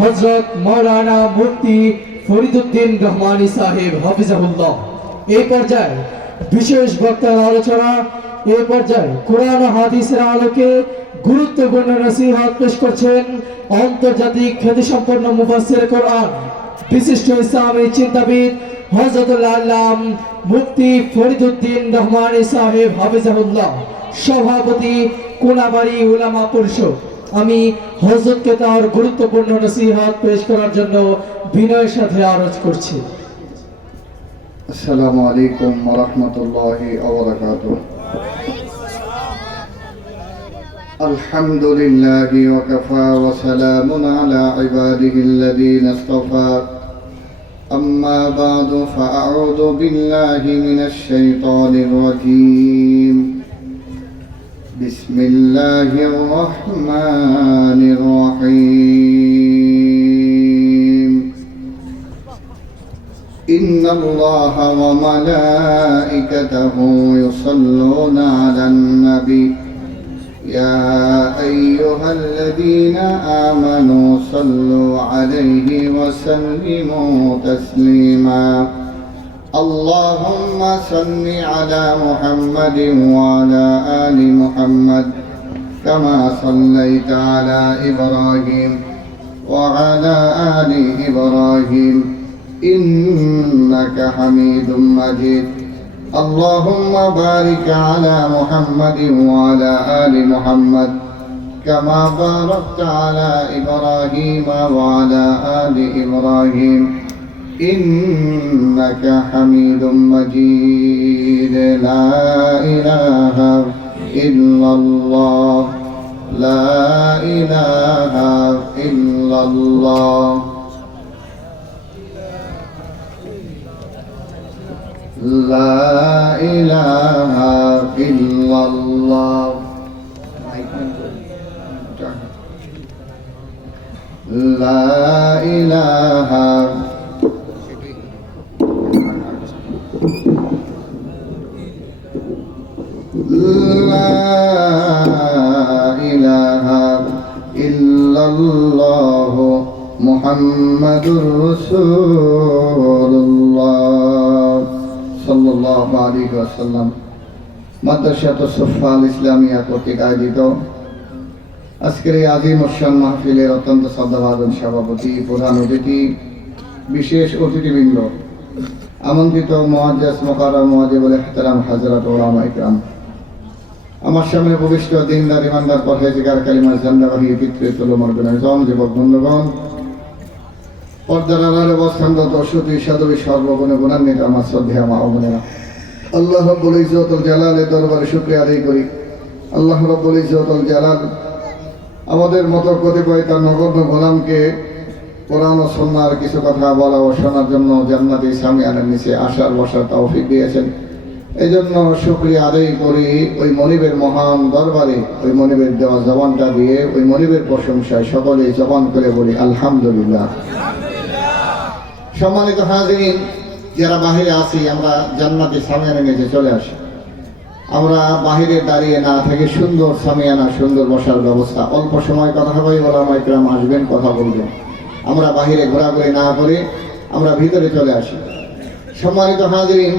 হযরত মাওলানা মুফতি ফরিদউদ্দীন রহমানী সাহেব হাফিজাহুল্লাহ। এই পর্যায়ে বিশেষ বক্তার আলোচনা, এই পর্যায়ে কোরআন ও হাদিসের আলোকে গুরুত্বপূর্ণ নসিহত পেশ করছেন আন্তর্জাতিক খ্যাতিসম্পন্ন মুফাসসির কোরআন, বিশিষ্ট ইসলামী চিন্তাবিদ হযরতুল আল্লাম মুফতি ফরিদউদ্দীন রহমানী সাহেব হাফিজাহুল্লাহ, সভাপতি কোনাবাড়ি উলামা পরিষদ। আমি হযরতকে তার গুরুত্বপূর্ণ নসিহত পেশ করার জন্য বিনয়ের সাথে আরজ করছি। আসসালামু আলাইকুম ওয়া রাহমাতুল্লাহি ওয়া বারাকাতুহু। আলহামদুলিল্লাহি ওয়া কাফা ওয়া সালামুন আলা ইবাদিহিল্লাযীনা ইসতাফা। আম্মা বা'দু ফাআউযু বিল্লাহি মিনাশ শাইতানির রাজীম। বিসমিল্লাহির রহমানির রহিম। إن الله وملائكته يصلون على النبي يا أيها الذين آمنوا صلوا عليه وسلموا تسليما اللهم صل على محمد وعلى آل محمد كما صليت على إبراهيم وعلى آل إبراهيم إنك حميد مجيد اللهم بارك على محمد وعلى آل محمد كما باركت على إبراهيم وعلى آل إبراهيم إنك حميد مجيد لا إله إلا الله لا إله إلا الله لا إله إلا الله لا إله لا إله إلا الله محمد رسول الله সাল্লাল্লাহু আলাইহি ওয়াসাল্লাম। মাদ্রাসাত সুফাল ইসলামিয়া কর্তৃক আয়োজিত আজকের এই আজিম উশান মাহফিলের অত্যন্ত শ্রদ্ধাভাজন সভাপতি, প্রধান অতিথি, বিশেষ অতিথিবৃন্দ, আমন্ত্রিত মুআজ্জাজ মুকাররম মুআজ্জিবুল ইহতিরাম হযরত উলামা ইকরাম, আমার সামনে উপবিষ্ট দিনদার ইমানদার পরহেজগার কালিমার জান্নাবাহী পিতৃতুল্য মর্যাদার যুবক বন্ধুগণ, পর্দার আড়ালে অবস্থানরত সুধী সাধবী সর্বগুণে গুণান্বিত আমার শ্রদ্ধেয় মা ও বোনেরা, আল্লাহ রাব্বুল ইজ্জতুল জালালের দরবারে শুকরিয়া আদায় করি। আল্লাহ রাব্বুল ইজ্জতুল জালাল আমাদের মতো কতিপয় তার নগণ্য গোলামকে কোরআন ও সুন্নাহর কিছু কথা বলা ও শোনার জন্য জান্নাতি সামিয়ানার নিচে আসার বসার তৌফিক দিয়েছেন। এই জন্য শুকরিয়া আদায় করি ওই মনিবের মহান দরবারে, ওই মনিবের দেওয়া জবানটা দিয়ে ওই মনিবের প্রশংসায় সকলেই জবান করে বলি আলহামদুলিল্লাহ। সম্মানিত হাজিরিন, যারা বাহিরে আছি, আমরা জান্নাতি সামিয়ানা নিচে চলে আসি। আমরা বাহিরে দাঁড়িয়ে না থেকে সুন্দর সামিয়ানা, সুন্দর বসার ব্যবস্থা, অল্প সময় কথা কই, ওলামা ইকরাম আসবেন, কথা বলবেন। আমরা বাহিরে ঘোরাঘুরি না করে আমরা ভিতরে চলে আসি। সম্মানিত হাজিরিন,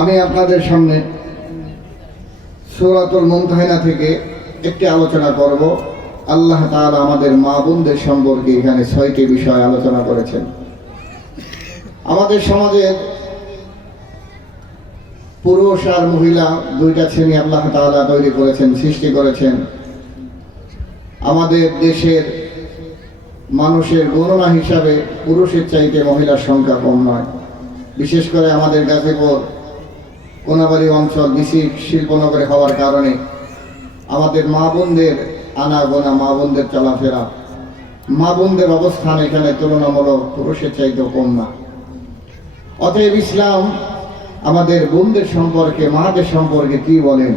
আমি আপনাদের সামনে সূরাতুল মুমতাহিনা থেকে একটি আলোচনা করব। আল্লাহ তাআলা আমাদের মা বোনদের সম্পর্কে এখানে 6টি বিষয় আলোচনা করেছেন। আমাদের সমাজের পুরুষ আর মহিলা দুইটা শ্রেণী আল্লাহ তাআলা তৈরি করেছেন, সৃষ্টি করেছেন। আমাদের দেশের মানুষের গণনা হিসাবে পুরুষের চাইতে মহিলার সংখ্যা কম নয়। বিশেষ করে আমাদের গাজীপুর কোনাবাড়ি অঞ্চল বেশি শিল্পনগরে হওয়ার কারণে আমাদের মা বোনদের আনাগোনা, মা বোনদের চলাফেরা, মা বোনদের অবস্থান এখানে তুলনামূলক পুরুষের চাইতেও কম না। অতএব ইসলাম আমাদের বোনদের সম্পর্কে, মাদের সম্পর্কে কি বলেন?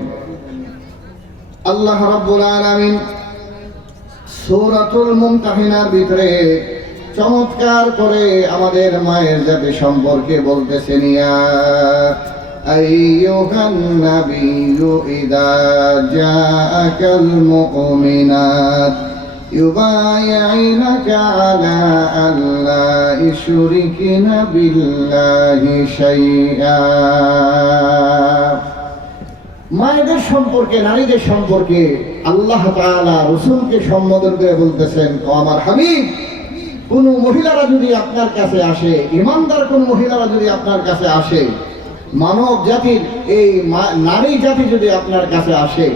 আল্লাহ রাব্বুল আলামিন সূরাতুল মুমতাহিনার ভিতরে চমৎকার করে আমাদের মায়ের জাতি সম্পর্কে বলতেছেন, ইয়া أيها النبي إذا جاءك المؤمنات يبايعنك على ألا يشركن بالله شيئا। মায়েদের সম্পর্কে, নারীদের সম্পর্কে আল্লাহ তাআলা রাসূলকে সম্বোধন করে বলতেছেন, ও আমার হাবিব, কোন মহিলারা যদি আপনার কাছে আসে, ইমানদার কোন মহিলারা যদি আপনার কাছে আসে, মানব জাতির এই নারী জাতি যদি আপনার কাছে আসে,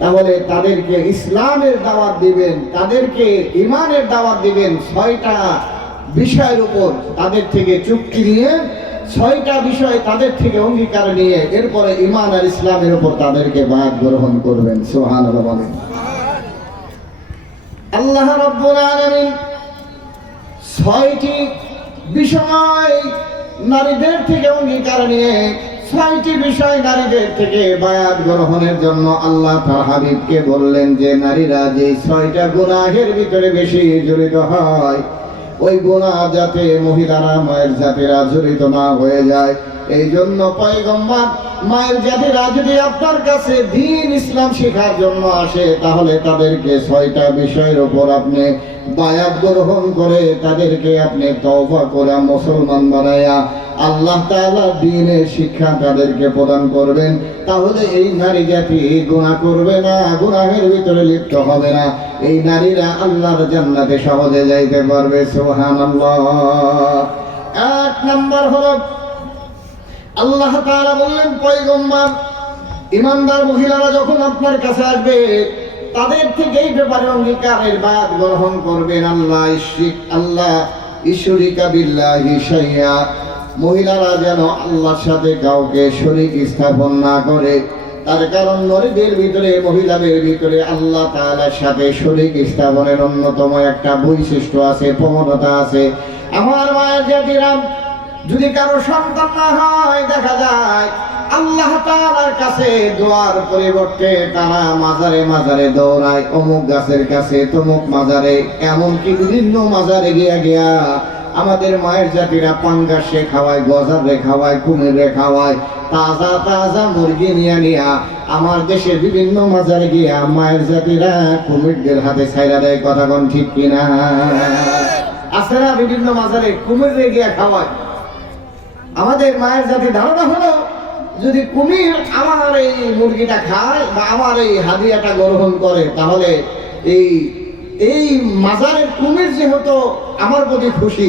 তাহলে তাদেরকে ইসলামের দাওয়াত দিবেন, তাদেরকে ইমানের দাওয়াত দিবেন। 6টা বিষয়ের উপর তাদের থেকে চুক্তি নিয়ে, 6টা বিষয় তাদের থেকে অঙ্গীকার নিয়ে, এরপরে ইমান আর ইসলামের উপর তাদেরকে বায়াত গ্রহণ করবেন। সুবহানাল্লাহ বলেন। আল্লাহ রাব্বুল আলামিন 6টি বিষয় নারীদের থেকে অঙ্গীকার নিয়ে, 6টি বিষয় নারীদের থেকে বায়াত গ্রহণের জন্য আল্লাহ তার হাবিবকে বললেন যে নারীরা যে 6টা গুনাহের ভিতরে বেশি জড়িত হয়, ওই গুনাহ যাতে মহিলারা, মায়ের জাতিরা জড়িত না হয়ে যায়, এই জন্য পয়গম্বর মায়ের জাতিরা যদি আপনার কাছে দ্বীন ইসলাম শেখার জন্য আসে, তাহলে তাদেরকে 6টা বিষয়ের উপর আপনি বায়াত গ্রহণ করে তাদেরকে আপনি তওবা করে মুসলমান বানায়া আল্লাহ তাআলার দ্বীনের শিক্ষা তাদেরকে প্রদান করবেন। তাহলে এই নারী জাতি গুনাহ করবে না, গুনাহের ভিতরে লিপ্ত হবে না, এই নারীরা আল্লাহর জান্নাতে সহজে যাইতে পারবে। সুবহানাল্লাহ। 1 নাম্বার হলো আল্লাহ তাআলা বললেন, পয়গম্বর ইমানদার মহিলারা যখন আপনার কাছে আসবে, তাদের থেকে এই ব্যাপারে অঙ্গীকারের বায়াত গ্রহণ করবেন, আল্লাহ ইশরিকা বিল্লাহি শাইআ, মহিলারা যেন আল্লাহর সাথে কাউকে শরীক স্থাপন না করে। তার কারণ নারীদের ভিতরে, মহিলাদের ভিতরে আল্লাহ তাআলার সাথে শরীক স্থাপনের অন্যতম একটা বৈশিষ্ট্য আছে, প্রবণতা আছে। আমার মায়ের জাতিরা, যদি কারো সন্তান না হয়, দেখা যায় আল্লাহ তাআলার কাছে দোয়ার পরিবর্তে তারা মাজারে মাজারে দৌড়ায়, অমুক গাছের কাছে, তমুক মাজারে, এমনকি বিভিন্ন মাজারে গিয়া আমাদের মায়ের জাতিরা পাঙ্গাসে খাওয়ায়, গজারে খাওয়ায়, কুমিরে খাওয়ায়, তাজা তাজা মুরগি নিয়া আমার দেশের বিভিন্ন মাজারে গিয়া মায়ের জাতিরা কুমিরদের হাতে ছাইরা দেয়। কথা কোন ঠিক কিনা? আছে না? বিভিন্ন মাজারে কুমিরে গিয়া খাওয়ায়। আমাদের মায়ের জাতি ধারণা হলো, যদি কুমির আমার এই মুরগিটা খায় বা আমার এই হাদিয়াটা গ্রহণ করে, তাহলে এই মাজারের কুমির যেহেতু আমার প্রতি খুশি,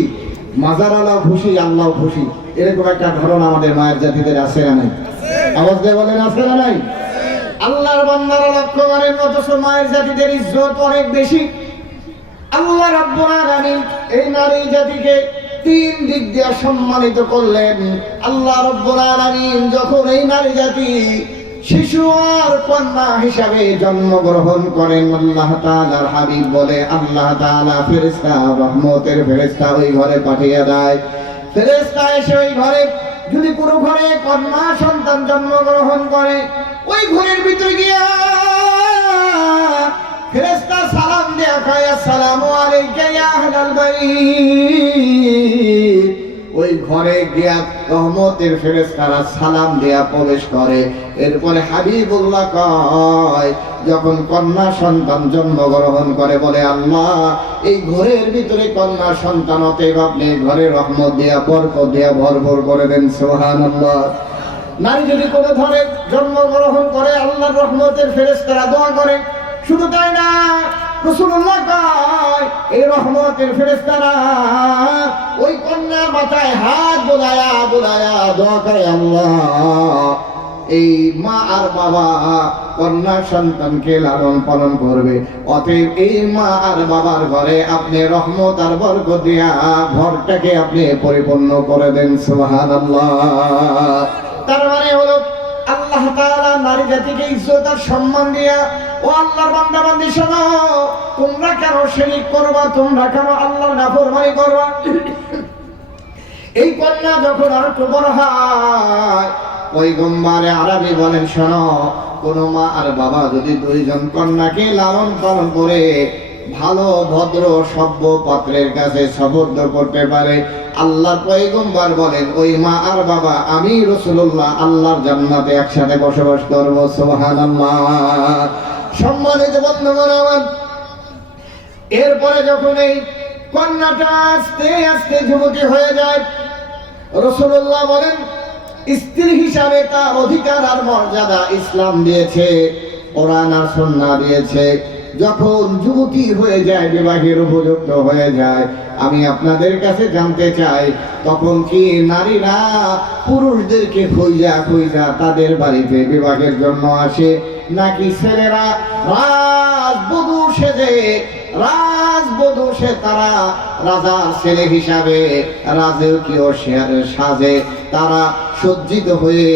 মাজার আল্লাহ খুশি, আল্লাহ খুশি, এরকম একটা ধারণা আমাদের মায়ের জাতিদের আছে না নাই? আওয়াজ দিয়ে বলেন, আছে না নাই? আল্লাহর বান্দারা লক্ষ্য করেন, অথচ মায়ের জাতিদের ইজ্জত অনেক বেশি। আল্লাহ রাব্বুল আলামিন এই নারী জাতিকে 3 দিক দিয়ে সম্মানিত করলেন। আল্লাহ রাব্বুল আলামিন যখন এই নারী জাতি শিশু আর কন্যা হিসাবে জন্মগ্রহণ করেন, আল্লাহ তাআলার হাবিব বলে, আল্লাহ তাআলা ফেরেশতা, রহমতের ফেরেশতা ওই ঘরে পাঠিয়ে দেয়। ফেরেশতা এসে ওই ঘরে, যদি কোনো ঘরে কন্যা সন্তান জন্মগ্রহণ করে, ওই ঘরের ভিতরে গিয়া ফেরেশতা সালাম দেয়া কয়, আসসালামু আলাইকা ইয়া আহলাল বাইত। ওই ঘরে গিয়া রহমতের ফেরেশতারা সালাম দেয়া প্রবেশ করে। এরপরে হাবিবুল্লাহ কয়, যখন কন্যা সন্তান জন্মগ্রহণ করে, বলে, আল্লাহ এই ঘরের ভিতরে কন্যা সন্তান, অতএব আপনি ঘরে রহমত দিয়া, বরকত দিয়া ভরপুর করে দেন। সুবহানাল্লাহ। নারী যদি কোনো ঘরে জন্মগ্রহণ করে, আল্লাহর রহমতের ফেরেশতারা দোয়া করে। শুধু তাই না, রাসূলুল্লাহ কয়, এই রহমতের ফেরেশতারা ওই কন্যার মাথায় হাত বোলায়া বোলায়া দোয়া করে, আল্লাহ এই মা আর বাবা কন্যা সন্তানকে লালন পালন করবে, অতএব এই মা আর বাবার ঘরে আপনি রহমত আর বরকত দিয়া ঘরটাকে আপনি পরিপূর্ণ করে দেন। সুবহানাল্লাহ। তার মানে হলো, আল্লাহ তাআলা নারী জাতিকে ইজ্জত আর সম্মান দিয়া, ও আল্লাহর বান্দা বান্দি শোনো, তোমরা কেন শিরক করবা, তোমরা কেন আল্লাহর নাফরমানি করবা? এই কন্যা যখন আর একটু বড় হয়, পয়গম্বরে আরবি বলেন, শোনো, কোন মা আর বাবা যদি 2 জন কন্যাকে লালন পালন করে ভালো ভদ্র সভ্য পাত্রের কাছে সুপুর্দ করতে পারে, আল্লাহর পয়গম্বর বলেন, ওই মা আর বাবা আমি রাসূলুল্লাহ আল্লাহর জান্নাতে একসাথে বসবাস করব। সুবহানাল্লাহ। সম্মানিত বন্ধুগণ আমার, এরপরে যখন এই কন্যাটা আস্তে আস্তে যুবতী হয়ে যায়, রাসূলুল্লাহ বলেন স্ত্রী হিসাবে তার অধিকার আর মর্যাদা ইসলাম দিয়েছে, কোরআন আর সুন্নাহ দিয়েছে। যখন যুবতী হয়ে যায়, বিবাহের উপযুক্ত হয়ে যায়, আমি আপনাদের কাছে জানতে চাই, তখন কি নারীরা পুরুষদেরকে খুঁজা খুঁজা তাদের বাড়িতে বিবাহের জন্য আসে, নাকি ছেলেরা রাজবধূ সে তারা রাজার ছেলে হিসাবে রাজকীয় সাজে তারা সজ্জিত হয়ে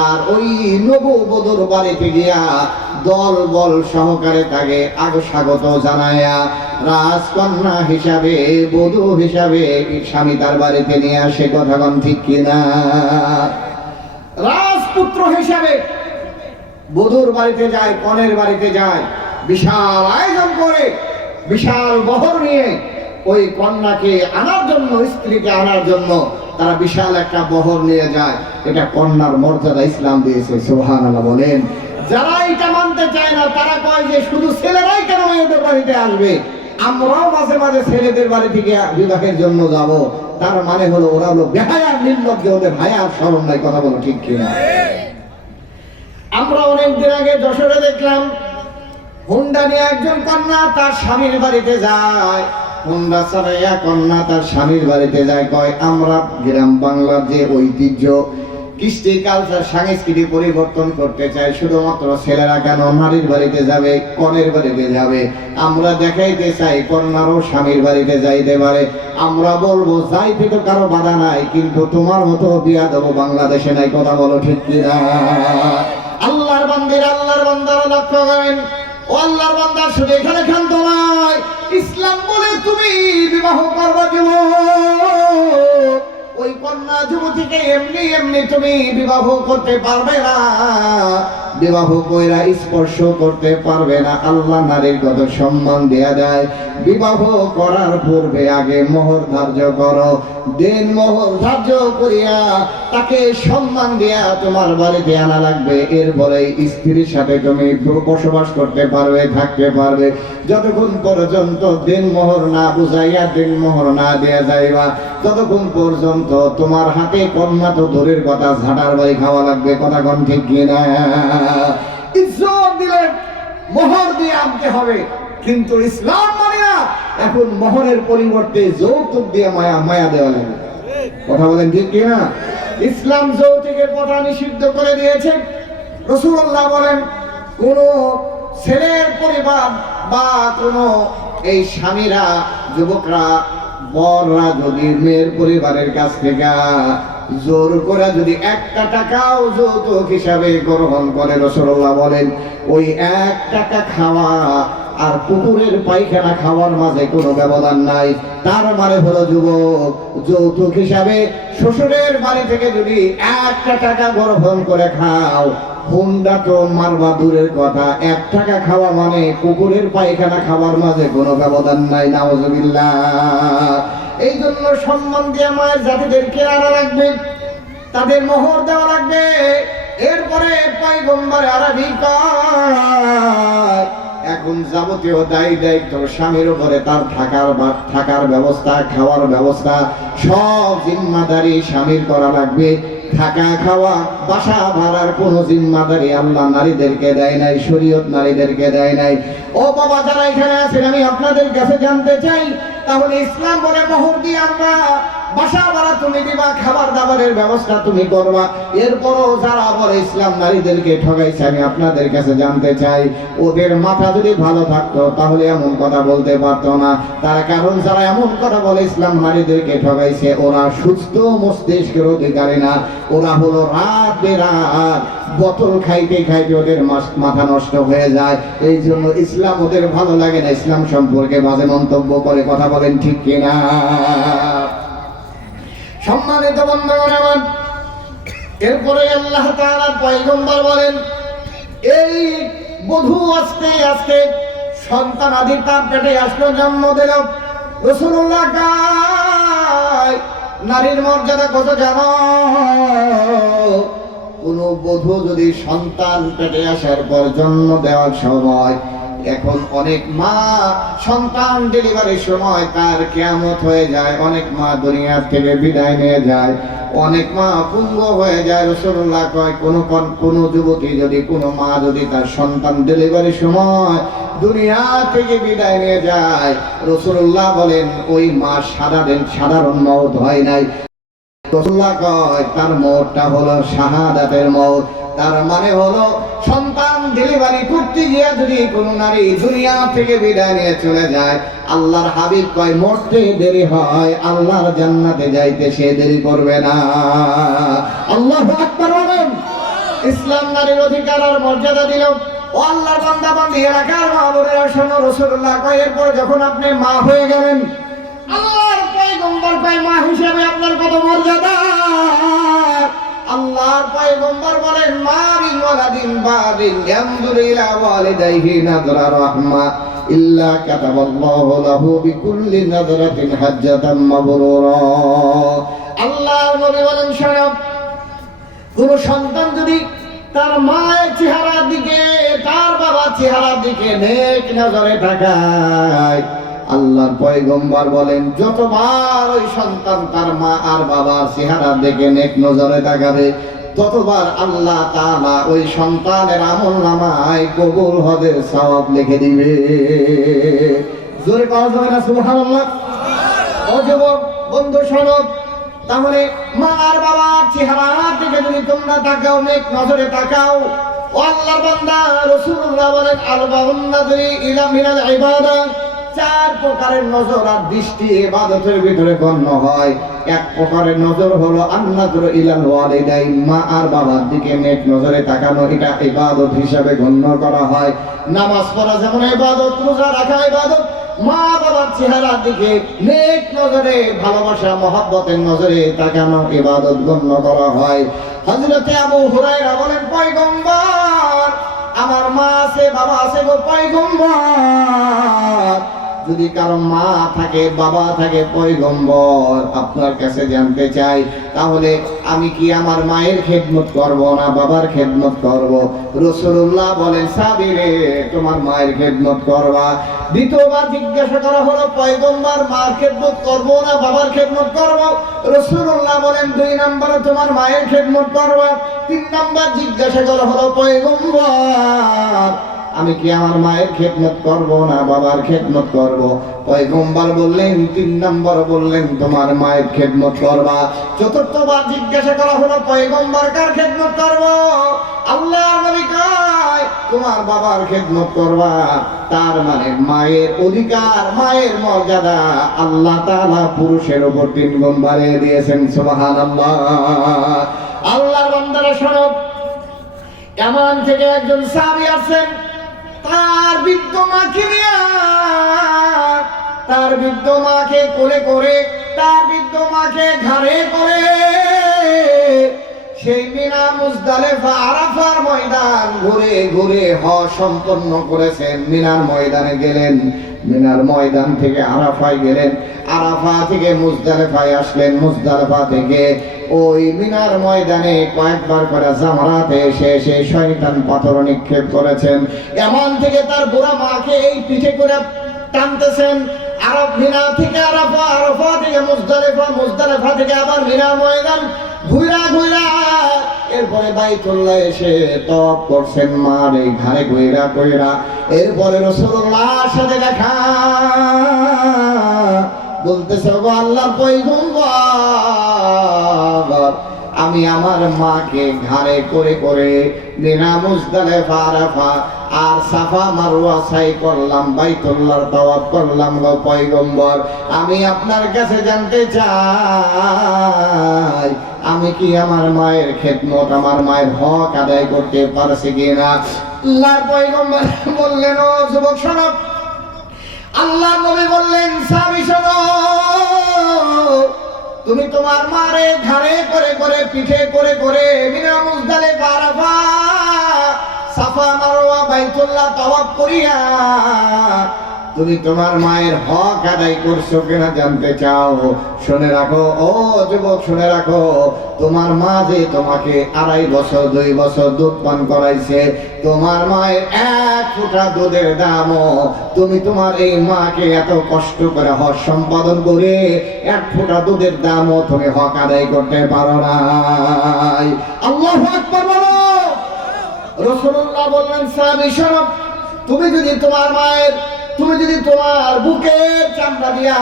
আর ওই নববধূর বাড়িতে গিয়া দল বল সহকারে তাকে স্বাগত জানায়া রাজকন্যা হিসাবে, বধূ হিসাবে স্বামী তার বাড়িতে নিয়ে আসে? কথা কোন ঠিক কিনা? রাজপুত্র হিসাবে বধূর বাড়িতে যায়, কনের বাড়িতে যায়, বিশাল আয়োজন করে, বিশাল বহর নিয়ে ওই কন্যাকে আনার জন্য, স্ত্রীকে আনার জন্য তারা বিশাল একটা বহর নিয়ে যায়। এটা কন্যার মর্যাদা ইসলাম দিয়েছে, সুবহানাল্লাহ বলেন। যারা এটা মানতে চায় না তারা কয় যে শুধু ছেলেরাই কেন মেয়েদের বাড়িতে আসবে, আমরাও মাঝে মাঝে ছেলেদের বাড়ি থেকে বিবাহের জন্য যাব। তার মানে হলো ওরা হলো বেহায়া, নির্লজ্জ, ওদের হায়া শরম নাই। কথা বলো ঠিক কিনা? আমরা অনেকদিন আগে যশোরে দেখলাম, হুন্ডা নিয়ে একজন কন্যা তার স্বামীর বাড়িতে যায়, হুন্ডা চালাইয়া কন্যা তার স্বামীর বাড়িতে যায়, কয় আমরা গ্রাম বাংলার যে ঐতিহ্য, কৃষ্টি কালচার, সংস্কৃতি পরিবর্তন করতে চাই। শুধুমাত্র ছেলেরা কেন নারীর বাড়িতে যাবে, কনের বাড়িতে যাবে? আমরা দেখাইতে চাই কন্যারও স্বামীর বাড়িতে যাইতে পারে। আমরা বলবো যাইতে তো কারো বাধা নাই, কিন্তু তোমার মতো বিয়া দেবো বাংলাদেশে নাই। কথা বলো ঠিক কিনা? আল্লাহর বান্দারা লক্ষ্য করেন, ও আল্লাহর বান্দা, শুধু এখানে ক্ষান্ত নয়, ইসলাম বলে তুমি বিবাহ করবা যুবক, ওই কন্যা যুবতীকে এমনি এমনি তুমি বিবাহ করতে পারবে না, বিবাহ কইরা স্পর্শ করতে পারবে না। আল্লাহ নারীর কত সম্মান দেয়া দেয়। বিবাহ করার পূর্বে আগে মোহর ধার্য করো, দেন মোহর ধার্য করিয়া তাকে সম্মান দিয়া তোমার বাড়িতে আনা লাগবে। এরপরে স্ত্রীর সাথে তুমি বসবাস করতে পারবে, থাকতে পারবে। যতক্ষণ পর্যন্ত দিন মোহর না বুঝাইয়া, দিন মোহর না দেয়া যাইবা, ততক্ষণ পর্যন্ত তোমার হাতে কন্যা তো দূরের কথা, ঝাঁটার বাড়ি খাওয়া লাগবে। কথা কোন ঠিক কিনা? ইজ্জত দিলে মোহর দিয়ে আনতে হবে, কিন্তু ইসলাম মানে না এখন মোহরের পরিবর্তে যৌতুক দিয়ে মায়া দেওয়া লাগে। কথা বলেন ঠিক কিনা? ইসলাম যৌতুকের কথা নিষিদ্ধ করে দিয়েছে। রাসূলুল্লাহ বলেন, কোন ছেলের পরিবার বা কোন এই স্বামীরা, যুবকরা, বররা যদি মেয়ের পরিবারের কাছ থেকে জোর করে যদি একটা টাকাও যৌতুক হিসাবে গ্রহণ করে, রাসূলুল্লাহ বলেন ওই 1 টাকা খাওয়া আর কুকুরের পায়খানা খাওয়ার মাঝে কোনো ব্যবধান নাই। তার মানে হলো যুবক, যৌতুক হিসাবে শ্বশুরের বাড়ি থেকে যদি 1 টাকা গ্রহণ করে খাও, হুন্ডা তো মারবা দূরের কথা, 1 টাকা খাওয়া মানে কুকুরের পায়খানা খাওয়ার মাঝে কোনো ব্যবধান নাই। নাউজুবিল্লাহ। এই জন্য সম্মান দিয়ে মায়ের জাতিদেরকে আনা লাগবে, তাদের মোহর দেওয়া লাগবে। এরপরে পয়গম্বর আরবি কয়, এখন যাবতীয় দায়িত্ব স্বামীর উপরে, তার থাকার ব্যবস্থা, খাওয়ার ব্যবস্থা সব জিম্মাদারি স্বামীর করা লাগবে। থাকা, খাওয়া, বাসা ভাড়ার কোনো জিম্মাদারি আল্লাহ নারীদেরকে দেয় নাই, শরীয়ত নারীদেরকে দেয় নাই। ও বাবা, যারা এখানে আছেন, আমি আপনাদের কাছে জানতে চাই, তাহলে ইসলাম বলে মোহর দিয়ে আমরা বাসা ভাড়া তুমি দিবা, খাবার দাবারের ব্যবস্থা তুমি করবা। এরপরও যারা বলে ইসলাম নারীদেরকে ঠগাইছে, আমি আপনাদের কাছে জানতে চাই, ওদের মাথা যদি ভালো থাকতো তাহলে এমন কথা বলতে পারতো না। তার কারণ যারা এমন কথা বলে ইসলাম নারীদেরকে ঠগাইছে, ওরা সুস্থ মস্তিষ্কের অধিকারী না, ওরা হলো রাত বেরাত বোতল খাইতে খাইতে ওদের মাথা নষ্ট হয়ে যায়। এই জন্য ইসলাম ওদের ভালো লাগে না, ইসলাম সম্পর্কে বাজে মন্তব্য করে। কথা বলেন ঠিক কিনা? সম্মানিত বন্ধুগণ আমার, এরপরে আল্লাহ তাআলা পয়গম্বর বলেন, এই বধূ আস্তে আস্তে সন্তান আদি তার পেটে আসলো, জন্ম দিল। রাসূলুল্লাহ কয়, নারীর মর্যাদা কত জানো? কোন বধূ যদি সন্তান পেটে আসার পর জন্ম দেওয়ার সময় এখন অনেক মা সন্তান ডেলিভারির সময় তার কিয়ামত হয়ে যায়, অনেক মা দুনিয়া থেকে বিদায় নিয়ে যায়, অনেক মা পুঙ্গ হয়ে যায়। রাসূলুল্লাহ কয় কোন যুবতী যদি কোনো মা যদি তার সন্তান ডেলিভারির সময় দুনিয়া থেকে বিদায় নিয়ে যায়, রাসূলুল্লাহ বলেন ওই মা সাধারণ মওত হয় নাই। রাসূলুল্লাহ কয় তার মওতটা হলো শাহাদাতের মওত। তার মানে হলো সন্তান ডেলিভারি করতে গিয়ে যদি কোনো নারী দুনিয়া থেকে বিদায় নিয়ে চলে যায়, আল্লাহর হাবিব কয় মরতে দেরি হয়, আল্লাহর জান্নাতে যাইতে সে দেরি করবে না। আল্লাহু আকবার বলেন। ইসলাম নারীর অধিকার আর মর্যাদা দিল। ও আল্লাহর বান্দা বান্দি এলাকার মা বোনেরা শোনো, রাসূলুল্লাহ কয় এরপর যখন আপনি মা হয়ে গেলেন, আল্লাহর পয়গম্বর কয় মা হিসেবে আপনার কত মর্যাদা। আল্লাহর পয়গম্বর বলেন মা বিন ওয়ালাদিন বাদিন ইয়ানজুরু ইলা ওয়ালিদাইহি নাযরা রাহমা ইল্লা কাতাবাল্লাহু লাহু বিকুল্লি নাযরাতিন হাজ্জাতাম মাবরুরা। আল্লাহর নবী বলেন শোনো, কোন সন্তান যদি তার মায়ের চেহারার দিকে তার বাবার চেহারার দিকে নেক নজরে তাকায়, আল্লাহর পয়গম্বর বলেন যতবার ওই সন্তান তার মা আর বাবার চেহারার দিকে নেক নজরে তাকাবে, ততবার আল্লাহ তাআলা ওই সন্তানের আমলনামায় কবুল হজের সওয়াব লিখে দিবে। জোরে পাওয়া যাবে না সুবহানাল্লাহ? ও যুবক বন্ধু শোনো, তাহলে মা আর বাবার চেহারার দিকে যদি তোমরা তাকাও, নেক নজরে তাকাও, ও আল্লাহর বান্দা রাসূলুল্লাহ বলেন আরবাউন নাযরি ইলা মিনাল ইবাদা, চার প্রকারের নজর আর দৃষ্টি ইবাদতের ভিতরে গণ্য হয়। এক প্রকারের নজর হলো আন-নাযরু ইলাল ওয়ালিদাইন, মা আর বাবার দিকে নেক নজরে তাকানো, এটা ইবাদত হিসাবে গণ্য করা হয়। নামাজ পড়া যেমন ইবাদত, রোজা রাখা ইবাদত, মা বাবার চেহারার দিকে নেক নজরে ভালোবাসা মহব্বতের নজরে তাকানো ইবাদত গণ্য করা হয়। হযরতে আবু হুরায়রা বলেন পয়গম্বর আমার মা আছে বাবা আছে গো পয়গম্বর, যদি কারো মা থাকে বাবা থাকে পয়গম্বর আপনার কাছে জানতে চাই, তাহলে আমি কি আমার মায়ের খেদমত করব না বাবার খেদমত করব? রাসূলুল্লাহ বলেন সাবিরে তোমার মায়ের খেদমত করবা। দ্বিতীয়বার জিজ্ঞাসা করা হলো পয়গম্বর মার খেদমত করব না বাবার খেদমত করব? রাসূলুল্লাহ বলেন 2 নম্বরে তোমার মায়ের খেদমত করবা। 3 নম্বর জিজ্ঞাসা করা হলো পয়গম্বর আমি কি আমার মায়ের খেদমত করব না বাবার খেদমত করব? পয়গম্বর বললেন 3 নম্বর বললেন তোমার মায়ের খেদমত করবা। চতুর্থবার জিজ্ঞাসা করা হলো পয়গম্বর কার খেদমত করব? আল্লাহর নবী কয় তোমার বাবার খেদমত করবা। তার মানে মায়ের অধিকার মায়ের মর্যাদা আল্লাহ তাআলা পুরুষের উপর 3 গুণ বাড়িয়ে দিয়েছেন। সুবহানাল্লাহ। আল্লাহর বান্দারা শোনো, এমন থেকে একজন সাহাবী আছেন, তার বৃদ্ধ মাকে নিয়ে তার বৃদ্ধ মাকে কোলে করে তার বৃদ্ধ মাকে ঘাড়ে করে সেই মিনা মুজদালিফা আরাফার ময়দান ঘুরে ঘুরে হজ সম্পন্ন করেছেন। মিনার ময়দানে গেলেন, মিনার ময়দান থেকে আরাফায় গেলেন, আরাফা থেকে মুজদালিফায় আসলেন, মুজদালিফা থেকে ওই মিনার ময়দানে কয়েকবার করে জামরাতে এসে সেই শয়তান পাথর নিক্ষেপ করেছেন। এমন থেকে তার বুড়া মাকে এই পিঠে করে টানতেছেন। আরব মিনা থেকে আরাফা, আরাফা থেকে মুজদালিফা, মুজদালিফা থেকে আবার মিনার ময়দান ঘুরা ঘুরা এরপরে বাইতুল্লাহ এসে তওয়াফ করছেন মার এই ঘাড়ে ঘুরা ঘুরা। এরপরে রাসূলুল্লাহর সাথে দেখা, বলতেছে গো আল্লাহর পয়গম্বর আমি আমার মাকে ঘাড়ে করে করে মিনা মুজদালিফা আরাফা আর সাফা মারওয়া সাই করলাম, বাইতুল্লাহর তাওয়াফ করলাম গো পয়গম্বর। আমি আপনার কাছে জানতে চাই আমি কি আমার মায়ের খেদমত আমার মায়ের হক আদায় করতে পারছি কিনা? আল্লাহর পয়গম্বর বললেন ও যুবক শোনো, আল্লাহর নবী বললেন সাহাবী শোনো, তুমি তোমার মারে ঘাড়ে করে করে পিঠে করে করে মিনা মুজদালিফা আরাফা সাফা মারওয়া বাইতুল্লাহ তাওয়াফ করিয়া তুমি তোমার মায়ের হক আদায় করছো কিনা জানতে চাও? শুনে রাখো ও যুবক, শুনে রাখো, তোমার মা যে তোমাকে 2.5 বছর 2 বছর দুধ পান করাইছে, তোমার মায়ের 1 ফোঁটা দুধের দামও তুমি তোমার এই মাকে এত কষ্ট করে হক সম্পাদন করে 1 ফোঁটা দুধের দামও তুমি হক আদায় করতে পারো নাই। আল্লাহু আকবার বলো। রাসূলুল্লাহ বললেন, সাহাবী শোনো, তুমি যদি তোমার বুকের চামড়া দিয়া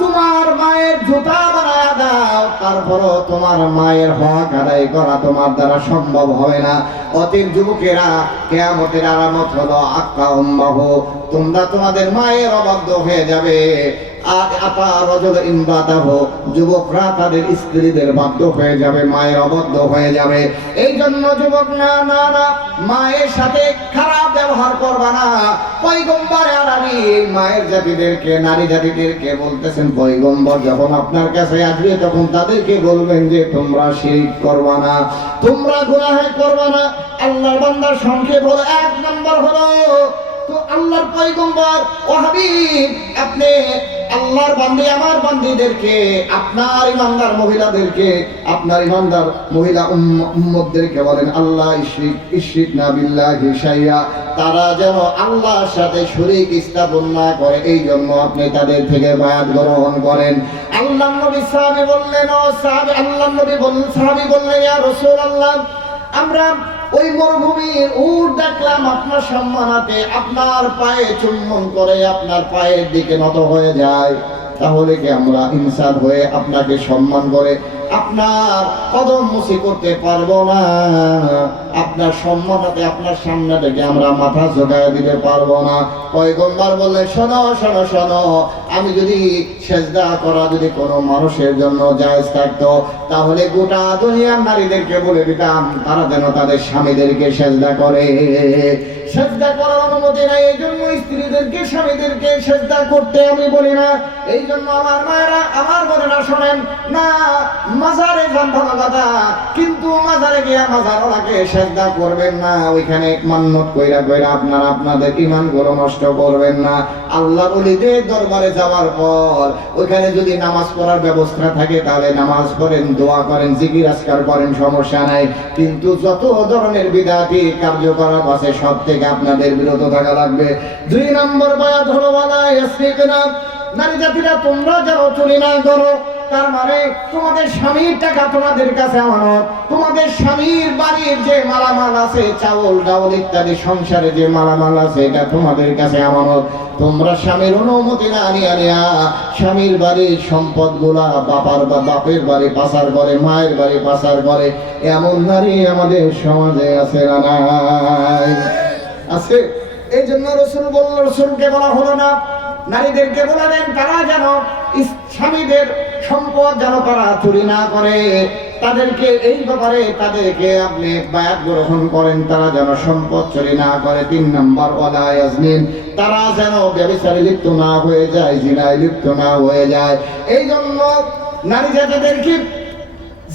তোমার মায়ের জুতা বানায়া দাও, তারপরও তোমার মায়ের হক আদায় করা তোমার দ্বারা সম্ভব হবে না। অতীত যুবকেরা, কিয়ামতের আলামত হলো আক্কা উম্মাহ, তোমরা তোমাদের মায়ের অবাধ্য হয়ে যাবে। যুবকরা তাদের স্ত্রীদের বাধ্য হয়ে যাবে, মায়ের অবাধ্য হয়ে যাবে। এই জন্য যুবক, না না না, মায়ের সাথে খারাপ ব্যবহার করবা না। পয়গম্বর আলামী মায়ের জাতিদেরকে, নারী জাতিদেরকে বলতেছেন, পয়গম্বর যখন আপনার কাছে আসবে তখন তাদেরকে বলবেন যে তোমরা শিরক করবা না, তোমরা গুনাহ করবা না। আল্লাহর বান্দার সংক্ষেপ হলো 1 নম্বর হলো, তো আল্লাহর পয়গম্বর ও হাবিব, আপনি আল্লাহর বান্দী আমার বান্দীদেরকে, আপনার ইমানদার মহিলাদেরকে, আপনার ইমানদার মহিলা উম্মতদেরকে বলেন, আল্লাহ ইশরিক না বিল্লাহি শাইয়া, তারা যেন আল্লাহর সাথে শরীক স্থাপন না করে, এই জন্য আপনি তাদের থেকে বায়াত গ্রহণ করেন। আল্লাহর নবী সাহাবী বললেন, ও সাহাবী, আল্লাহর নবী বললেন, সাহাবী বললেন, ইয়া রাসূলুল্লাহ, আমরা ওই মরুভূমির উট দেখলাম আপনার সম্মানাতে আপনার পায়ে চুম্বন করে আপনার পায়ের দিকে নত হয়ে যায়, তাহলে কি আমরা ইনসান হয়ে আপনাকে সম্মান করে আপনার কদম মুছি করতে পারবো না? আপনার সম্মানাতে আপনার সামনে থেকে আমরা মাথা ঝুঁকায় দিতে পারবো না? পয়গম্বর বললেন, শোনো শোনো শোনো, আমি যদি সেজদা করা যদি কোনো মানুষের জন্য জায়েজ থাকতো, তাহলে গোটা দুনিয়ার নারীদেরকে বলে দিতাম তারা যেন তাদের স্বামীদেরকে সেজদা করে। সেজদা করার অনুমতি নাই, এই জন্য স্ত্রীদেরকে স্বামীদেরকে সেজদা করতে আমি বলি না। এই জন্য আমার মায়েরা, আমার বোনেরা শোনেন না, মাজারে যান ভালো কথা, কিন্তু মাজারে গিয়া মাজারওয়ালাকে সেজদা করবেন না, ওইখানে মান্নত কইরা কইরা আপনারা আপনাদের ঈমানগুলো নষ্ট করবেন না। আল্লাহর ওলিদের দরবারে যাওয়ার পর ওইখানে যদি নামাজ পড়ার ব্যবস্থা থাকে তাহলে নামাজ পড়েন, দোয়া করেন, জিকির আজকার করেন, সমস্যা নাই। কিন্তু যত ধরনের বিদআতি কার্যকলাপ আছে সব থেকে আপনাদের বিরত থাকা লাগবে। 2 নম্বর বায়াত হলো ওয়ালা ইয়াসরিকনা, নারী জাতিরা তোমরা যেন চুরি না করো। তার মানে তোমাদের স্বামীর টাকা তোমাদের কাছে আমানত, তোমাদের স্বামীর বাড়ির যে মালামাল আছে, চাউল ডাউল ইত্যাদি সংসারে যে মালামাল আছে, এটা তোমাদের কাছে আমানত। তোমরা স্বামীর অনুমতি না নিয়া স্বামীর বাড়ির সম্পদগুলা বাপের বাড়ি পাচার করে, মায়ের বাড়ি পাচার করে, এমন নারী আমাদের সমাজে আছে না নাই? আছে। এই জন্য রসুলকে বলা হলো না, নারীদেরকে বলে দেন তারা যেন স্বামীদের সম্পদ যেন তারা চুরি না করে। তাদেরকে এই ব্যাপারে তাদেরকে আপনি বায়াত গ্রহণ করেন, তারা যেন সম্পদ চুরি না করে। 3 নম্বর ওয়ালা ইয়াজনিন, তারা যেন ব্যভিচারে লিপ্ত না হয়ে যায়, জিনায় লিপ্ত না হয়ে যায়। এই জন্য নারী জাতিদেরকে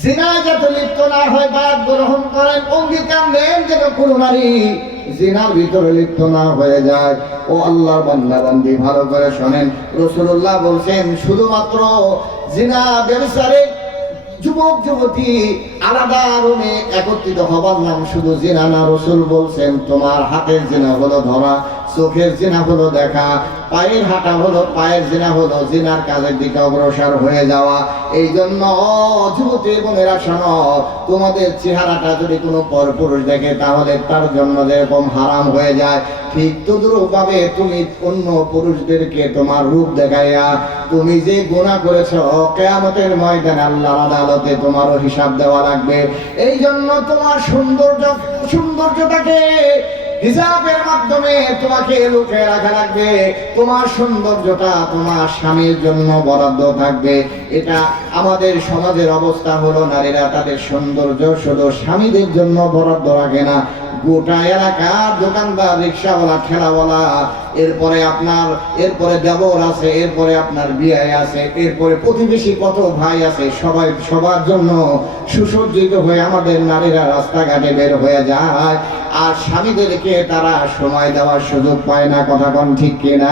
জিনায় যাতে লিপ্ত না হয় বায়াত গ্রহণ করেন, অঙ্গীকার নেন যেন কোনো নারী জিনার ভিতরে লিপ্ত না হয়ে যায়। ও আল্লাহর বান্দা বান্দি, ভালো করে শোনেন, রাসূলুল্লাহ বলছেন শুধুমাত্র জিনা ব্যভিচারে যুবক যুবতী আলাদা রুমে একত্রিত হবার নাম শুধু জিনা না। রাসূল বলছেন তোমার হাতের জিনা হলো ধরা, চোখের জিনা হলো দেখা, পায়ের হাঁটা হলো, পায়ের জিনা হলো জিনার কাজের দিকে অগ্রসর হয়ে যাওয়া। এই জন্য যুবতী বোনেরা শোনো, তোমাদের চেহারাটা যদি কোনো পরপুরুষ দেখে তাহলে তার জন্য যেরকম হারাম হয়ে যায়, ঠিক তদ্রূপ ভাবে তুমি অন্য পুরুষদেরকে তোমার রূপ দেখাইয়া তুমি যে গুনাহ করেছো, কিয়ামতের ময়দানে আল্লাহর আদালতে তোমারও হিসাব দেওয়া লাগবে। এই জন্য তোমার সৌন্দর্যটাকে হিজাবের মাধ্যমে তোমাকে লুকিয়ে রাখা লাগবে। তোমার সৌন্দর্যটা তোমার স্বামীর জন্য বরাদ্দ থাকবে। এটা আমাদের সমাজের অবস্থা হলো, নারীরা তাদের সৌন্দর্য শুধু স্বামীদের জন্য বরাদ্দ রাখে না, গোটা এলাকার দোকানদার, রিক্সাওয়ালা, ঠেলাওয়ালা, এরপরে দেবর আছে, এরপরে আপনার বিয়ে আছে, এরপরে প্রতিবেশী কত ভাই আছে, সবার জন্য সুসজ্জিত হয়ে আমাদের নারীরা রাস্তাঘাটে বের হয়ে যায়। আর স্বামীদেরকে তারা সময় দেওয়ার সুযোগ পায় না। কথা কোন ঠিক কিনা?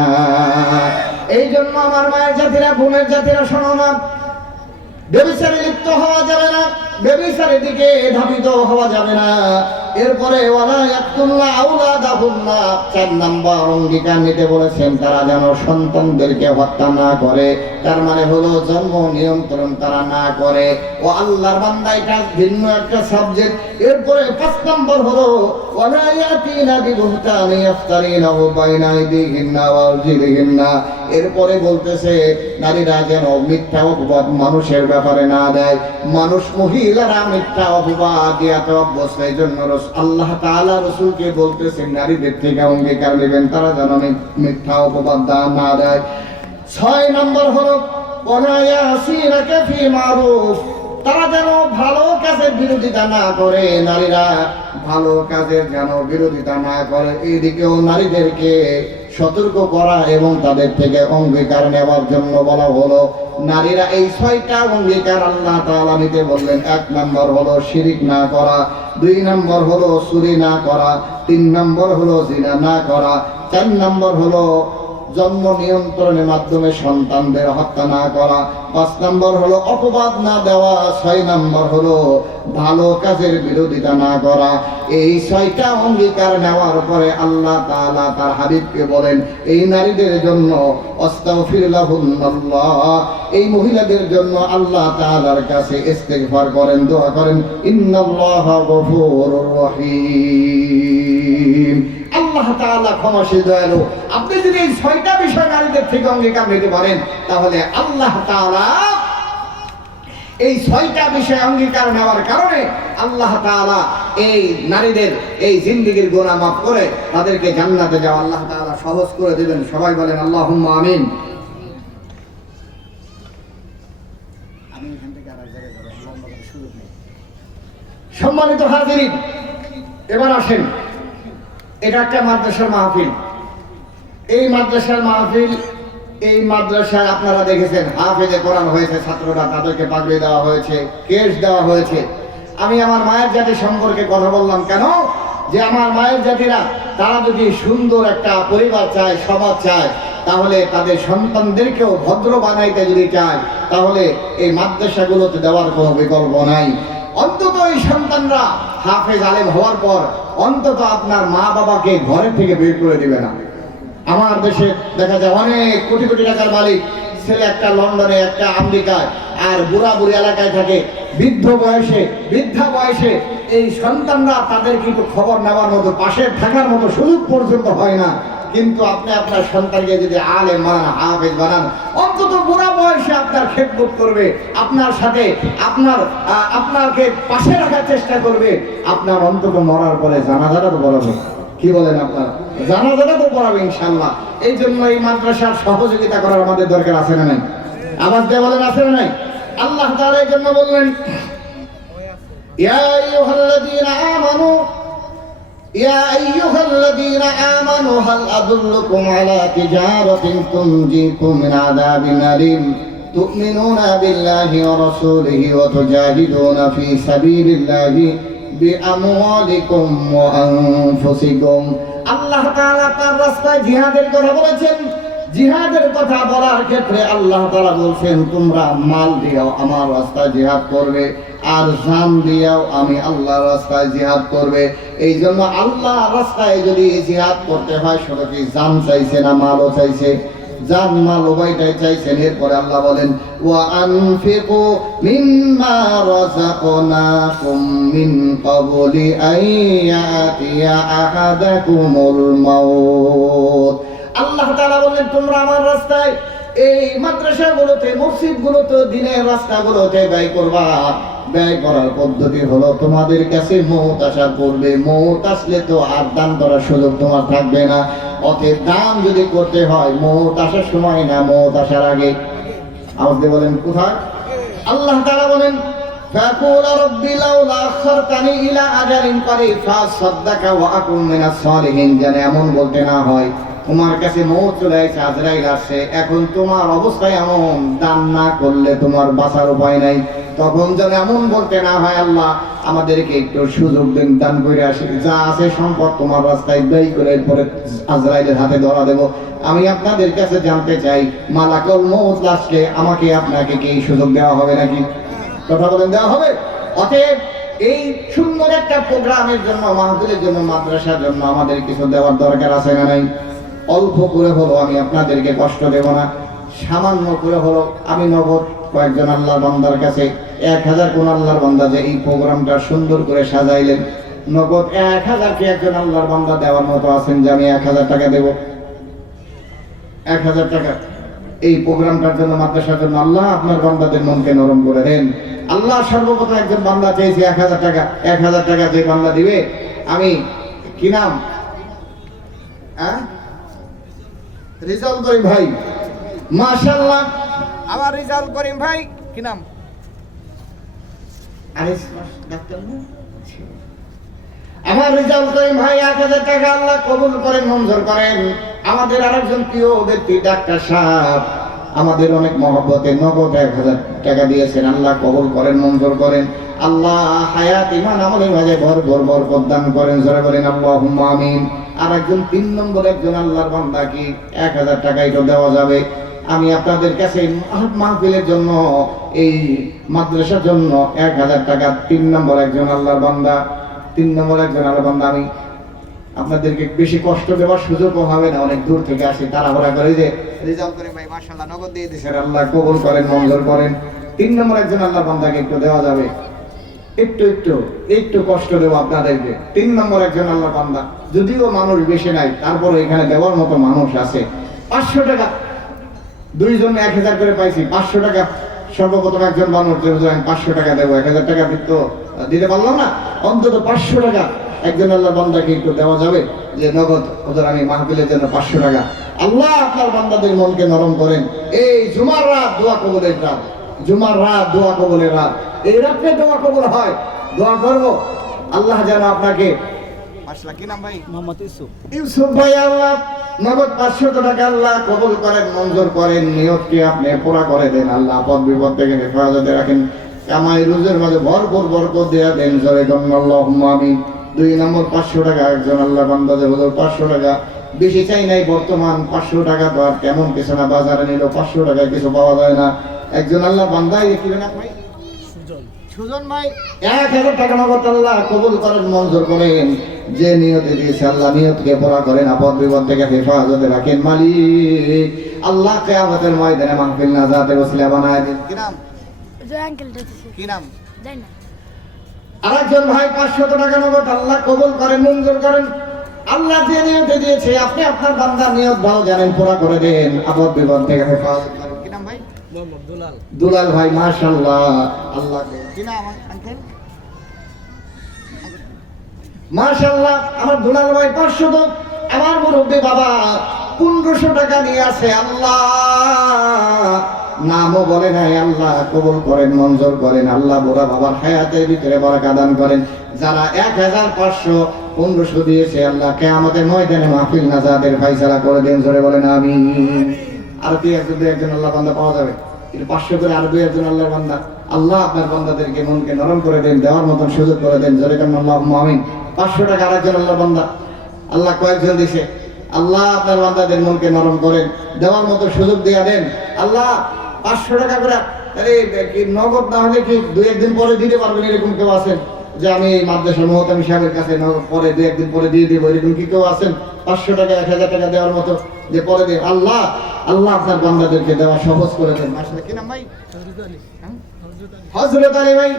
এই জন্য আমার মায়ের জাতিরা, বোনের জাতিরা, শোনো না, ব্যভিচারে লিপ্ত হওয়া যাবে না, ব্যভিচারের দিকে ধাবিত হওয়া যাবে না। এরপরে ওয়ালা ইয়াকতুল্লাহ আওলাদাহুন্না, 4 নাম্বার অঙ্গীকার নিতে বলেছেন, তারা যেন সন্তানদেরকে হত্যা না করে। তার মানে হলো জন্ম নিয়ন্ত্রণ তারা না করে। ও আল্লাহর বান্দা, এটা ভিন্ন একটা সাবজেক্ট। এরপরে 5 নাম্বার হলো ওয়ালা ইয়াতিনা বিবুহতানি ইফতারিনাহু বাইনা আইদিহিন্না ওয়া আরজুলিহিন্না। এরপরে বলতেছে নারীরা যেন মিথ্যা অপবাদ মানুষের ব্যাপারে না দেয়। মানুষ, মহিলারা মিথ্যা অপবাদ দিয়াতে অভ্যস্ত। এই জন্য আল্লাহ তাআলা রাসূলকে বলতেছেন নারীদের থেকে অঙ্গীকার নেবেন তারা যেন মিথ্যা অপবাদ না দেয়। 6 নম্বর হলো ওয়ালা ইয়াসিরাকা ফি মারুফ, তারা যেন ভালো কাজের বিরোধিতা না করে। নারীরা ভালো কাজের যেন বিরোধিতা না করে। এইদিকেও নারীদেরকে সতর্ক করা এবং তাদের থেকে অঙ্গীকার নেওয়ার জন্য বলা হলো। নারীরা এই 6টা অঙ্গীকার আল্লাহ তাআলা নিতে বললেন। 1 নম্বর হলো শিরিক না করা, 2 নম্বর হলো চুরি না করা, 3 নম্বর হলো জিনা না করা, 4 নম্বর হলো জন্ম নিয়ন্ত্রণের মাধ্যমে সন্তানদের হত্যা না করা, 5 নম্বর হলো অপবাদ না দেওয়া, 6 নম্বর হলো ভালো কাজের বিরোধিতা না করা। এই 6টা অঙ্গীকার নেওয়ার পরে আল্লাহ তাআলা তার হাবিবকে বলেন, এই নারীদের জন্য আস্তাগফির লাহুন্নাল্লাহ, এই মহিলাদের জন্য আল্লাহ তাআলার কাছে ইস্তিগফার করেন, দোয়া করেন। ইন্নাল্লাহা গফুরুর রহিম। আল্লাহ তাআলা ক্ষমাশীল, দয়ালু। আপনি যদি এই 6টা বিষয় নারীদের থেকে অঙ্গীকার নিতে পারেন, তাহলে আল্লাহ তাআলা এই 6টা বিষয় অঙ্গীকার নেওয়ার কারণে আল্লাহ তাআলা এই নারীদের এই জিন্দেগীর গুনাহ মাফ করে তাদেরকে জান্নাতে যাওয়া আল্লাহ তাআলা সহজ করে দিবেন। সবাই বলেন আল্লাহুম্মা আমিন। সম্মানিত হাজিরিন, এবার আসেন, এটা একটা মাদ্রাসার মাহফিল। এই মাদ্রাসার মাহফিল, এই মাদ্রাসায় আপনারা দেখেছেন হাফেজে কোরআন হয়েছে, ছাত্ররা তাদেরকে পাগড়ি দেওয়া হয়েছে, কেশ দেওয়া হয়েছে। আমি আমার মায়ের জাতি সম্পর্কে কথা বললাম কেন? যে আমার মায়ের জাতিরা তারা যদি সুন্দর একটা পরিবার চায়, সমাজ চায়, তাহলে তাদের সন্তানদেরকেও ভদ্র বানাইতে যদি চায়, তাহলে এই মাদ্রাসাগুলোতে দেওয়ার কোনো বিকল্প নাই। অন্তত এই সন্তানরা হাফেজ আলেম হওয়ার পর অন্তত আপনার মা বাবাকে ঘরের থেকে বের করে দিবে না। আমার দেশে দেখা যায় অনেক কোটি কোটি টাকার মালিক ছেলে একটা লন্ডনে, একটা আমেরিকায়, আর বুড়া বুড়ি এলাকায় থাকে, বৃদ্ধা বয়সে এই সন্তানরা তাদের কিন্তু খবর নেওয়ার মতো, পাশে থাকার মতো সুযোগ পর্যন্ত হয় না। কিন্তু আপনি আপনার সন্তানকে যদি আলেম বানান, হাফেজ বানান, অন্তত বুড়া বয়সে আপনার খেদমত করবে, আপনার সাথে আপনাকে পাশে রাখার চেষ্টা করবে। আপনার অন্তত মরার পরে জানাজাটা তো পড়াবে। কি বলেন আপনারা? জানাজাটা তো পড়াবে ইনশাআল্লাহ। এই জন্য এই মাদ্রাসার সহযোগিতা করার আমাদের দরকার আছে না নাই? আওয়াজ দিয়ে বলেন আছে না নাই? আল্লাহ তাআলা এই জন্য বললেন, ইয়া আইয়ুহাল্লাযীনা আমানু يا أيها الذين آمنوا هل أدلكم على تجارة تنجيكم من عذاب أليم تؤمنون بالله ورسوله وتجاهدون في سبيل الله بأموالكم وأنفسكم। আল্লাহ তাআলা তার রাস্তায় জিহাদের কথা বলেছেন। জিহাদের কথা বলার ক্ষেত্রে আল্লাহ তাআলা বলছেন, তোমরা মাল দিয়াও আমার রাস্তায় জিহাদ করবে, আর জান দিয়াও আমি আল্লাহর রাস্তায় জিহাদ করবে। এই জন্য আল্লাহর রাস্তায় যদি জিহাদ করতে হয়, শুধু কি জান চাইছে না মালও চাইছে? জান মাল উভয়টাই চাইছেন। এরপরে আল্লাহ বলেন, ওয়া আনফিকু মিম্মা রাযাকনাকুম মিন ক্বাবলি আন ইয়াতিয়া আহাদাকুমুল মাউত। আল্লাহ তাআলা বলেন, তোমরা আমার রাস্তায় এই মাদ্রাসাগুলোতে, মসজিদগুলোতে, দিনের রাস্তাগুলোতে ব্যয় করবা। ব্যয় করার পদ্ধতি হলো তোমাদের কাছে মওত আসা করবে। মওত আসলে তো আর দান করার সুযোগ তোমার থাকবে না। অতএব দান যদি করতে হয় মওত আসার সময় না, মওত আসার আগে। আওয়াজ দিয়ে বলেন কোথায়? আল্লাহ তাআলা বলেন, فيقول ربي لولا أخرتني إلى أجل قريب فأصدق وأكن من الصالحين। যেন এমন বলতে না হয় তোমার কাছে মওত চলে আসছে, আজরাইল আসছে, এখন তোমার অবস্থা এমন, দান না করলে তোমার বাঁচার উপায় নাই। তখন যেন এমন বলতে না হয়, আল্লাহ আমাদেরকে একটু সুযোগ দিন, দান করে আসি, যা আছে সম্পদ তোমার রাস্তায় ব্যয় করে এরপরে আজরাইলের হাতে ধরা দেব। আমি আপনাদের কাছে জানতে চাই, মালাকুল মওত আসলে আমাকে আপনাকে কি এই সুযোগ দেওয়া হবে নাকি? কথা বলেন, দেওয়া হবে? অতএব এই সুন্দর একটা প্রোগ্রামের জন্য, মাহফিলের জন্য, মাদ্রাসার জন্য আমাদের কিছু দেওয়ার দরকার আছে না নাই? অল্প করে হলো আমি আপনাদেরকে কষ্ট দেব না, সামান্য করে হলো আমি নগদ কয়েকজন আল্লাহর বান্দার কাছে 1000 কোন আল্লাহর বান্দা যে এই প্রোগ্রামটা সুন্দর করে সাজাইলেন, নগদ 1000 কে একজন আল্লাহর বান্দা দেওয়ার মতো আছেন যে আমি 1000 টাকা দেব? 1000 টাকা এই প্রোগ্রামটার জন্য, মাদ্রাসার জন্য আল্লাহ আপনার বান্দাদের মনকে নরম করে দেন। আল্লাহ সর্বপ্রথম একজন বান্দা চেয়েছে 1000 টাকা। 1000 টাকা যে বান্দা দিবে, আমি কি নাম? রিজাউল করিম ভাই, মাশাআল্লাহ। আমার রিজাউল করিম ভাই, কি নাম? আমার রিজাউল করিম ভাই 1000 টাকা আল্লাহ কবুল করেন, মঞ্জুর করেন। আমাদের আরেকজন প্রিয় ব্যক্তি ডাক্তার সাহেব আমাদের অনেক মহব্বতে নগদ 1000 টাকা দিয়েছেন, আল্লাহ কবুল করেন, মঞ্জুর করেন। আল্লাহ হায়াত ইমান আমলের মাঝে ভরপুর বরকত দান করেন, জোরে বলেন আল্লাহুম্মা আমিন। আর একজন 3 নম্বর একজন আল্লাহর বান্দা কি 1000 টাকা এটা দেওয়া যাবে? আমি আপনাদের কাছে মাহফিলের জন্য, এই মাদ্রাসার জন্য 1000 টাকা 3 নম্বর একজন আল্লাহর বান্দা, 3 নম্বর একজন আল্লাহর বান্দা। আমি আপনাদেরকে বেশি কষ্ট দেওয়ার সুযোগও হবে না, অনেক দূর থেকে আসি, তাড়াহুড়া করে যে রিজাল্ট করে ভাই মাশাআল্লাহ নগদ দিয়ে দিয়েছেন, আল্লাহ কবুল করেন, মঞ্জুর করেন। 3 নম্বর একজন আল্লাহর বান্দাকে একটু দেওয়া যাবে, একটু কষ্ট দেবো আপনাদেরকে। 3 নম্বর একজন আল্লাহর বান্দা, যদিও মানুষ বেশি নাই, তারপরে এখানে দেওয়ার মতো মানুষ আছে। 500 টাকা, 2 জন 1000 করে পাইছি, 500 টাকা সর্বপ্রথম একজন মানুষ যে আমি 500 টাকা দেবো, 1000 টাকা তো দিতে পারলাম না, অন্তত 500 টাকা একজন আল্লাহর বান্দাকে একটু দেওয়া যাবে যে নগদ ওদের আমি মাহফিলের জন্য 500 টাকা। আল্লাহ আপনার বান্দাদের মনকে নরম করেন। এই জুমার রাত দোয়া কবুলের রাত, জুমার রাত দোয়া কবুলের রাত, এই রাতে দোয়া কবুল হয়। দোয়া করব আল্লাহ যেন আপনাকে, মাশাআল্লাহ কি নাম ভাই? মোহাম্মদ ইউসুফ। ইউসুফ ভাই আল্লাহ নগদ 500 টাকা আল্লাহ কবুল করেন, মঞ্জুর করেন, নিয়তকে আপনি পুরা করে দেন। আল্লাহ আপদ বিপদ থেকে হেফাজতে রাখেন, কামাই রুজির মাঝে ভরপুর বরকত দেয়া দেন, জোরে বলেন আল্লাহুম্মা আমিন। 2 নম্বর 500 টাকা একজন আল্লাহ বান্দা যে হলো 500 টাকা, বেশি চাই নাই, বর্তমান 500 টাকা তো আর কেমন কিছু না, বাজারে নিল 500 টাকায় কিছু পাওয়া যায় না। একজন আল্লাহ বান্দাই কি না ভাই? সুজন ভাই 1000 টাকা নগদ আল্লাহ কবুল করেন, মঞ্জুর করেন। যে নিয়তে দিয়েছে আল্লাহ নিয়তকে পুরা করেন, আপদ বিপদ থেকে হেফাজতে রাখেন। মালিক আল্লাহ কিয়ামতের ময়দানে মাহফিল নাজাতের ওসিলা বানায় দেন। কি নাম? কি নাম? জানি না। আরেকজন ভাই 500 টাকা নগদ আল্লাহ কবুল করেন, মঞ্জুর করেন। আল্লাহ যে নিয়তে দিয়েছে আপনি আপনার বান্দার নিয়ত ভালো জানেন, পুরা করে দেন, আপদ বিপদ থেকে হেফাজত করেন। কি নাম ভাই? মোহাম্মদ দুলাল। দুলাল ভাই মাশাআল্লাহ, আল্লাহ কি নাম আঙ্কেল? মাশাআল্লাহ আমার দুলাল ভাই 500 তো আমার মুরব্বি বাবা 1500 টাকা নিয়ে আছে। আল্লাহ নামও বলে নাই, আল্লাহ কবুল করেন, মঞ্জুর করেন। আল্লাহ বুড়া বাবার হায়াতের ভিতরে বরকত দান করেন। যারা 1500 1500 দিয়েছে আল্লাহ কিয়ামতের ময়দানে মাহফিল নাজাতের ফয়সালা করে দেন, জোরে বলেন আমিন। আর একজন আল্লাহ বান্দা পাওয়া যাবে, 500 করে আর 2 একজন আল্লাহর বান্দা। আল্লাহ আপনার বান্দাদেরকে মনকে নরম করে দেন, দেওয়ার মতন সুযোগ করে দেন, জোরে বলেন আল্লাহুম্মা আমিন। 500 টাকা আরেকজন আল্লাহর বান্দা, আল্লাহ কয়েকজন দিয়েছে, আল্লাহ আপনার বান্দাদের মনকে নরম করেন, দেওয়ার মতো সুযোগ দিয়ে দেন। আল্লাহ 500 টাকা করে, আরে কি নগদ না হলে কি 2-1 দিন পরে দিতে পারবেন? এরকম কেউ আছেন যে আমি এই মাদ্রাসার মুহতামি সাহেবের কাছে নগদ পরে 2-1 দিন পরে দিয়ে দিব, এরকম কি কেউ আছেন? 500 টাকা 1000 টাকা দেওয়ার মতো যে পরে দিয়ে আল্লাহ আল্লাহ আপনার বান্দাদেরকে দেওয়া সহজ করে দেন। মাশাআল্লাহ কি নাম ভাই? হযরত আলী ভাই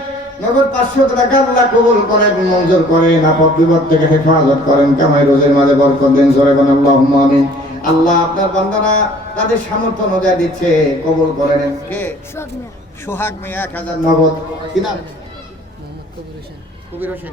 নগদ 500 টাকা আল্লাহ কবুল করেন, মঞ্জুর করেন, আপদ বিপদ থেকে হেফাজত করেন, কামাই রোজের মাঝে বরকত দেন, জোরে বলেন আল্লাহুম্মা আমিন। আল্লাহ আপনার বান্দারা তাদের সামর্থ্য অনুযায়ী দিচ্ছে, কবুল করে নেন। কে? সোহাগ মিয়া 1000 নগদ। কি নাম? মোহাম্মদ কবির হোসেন। কবির হোসেন।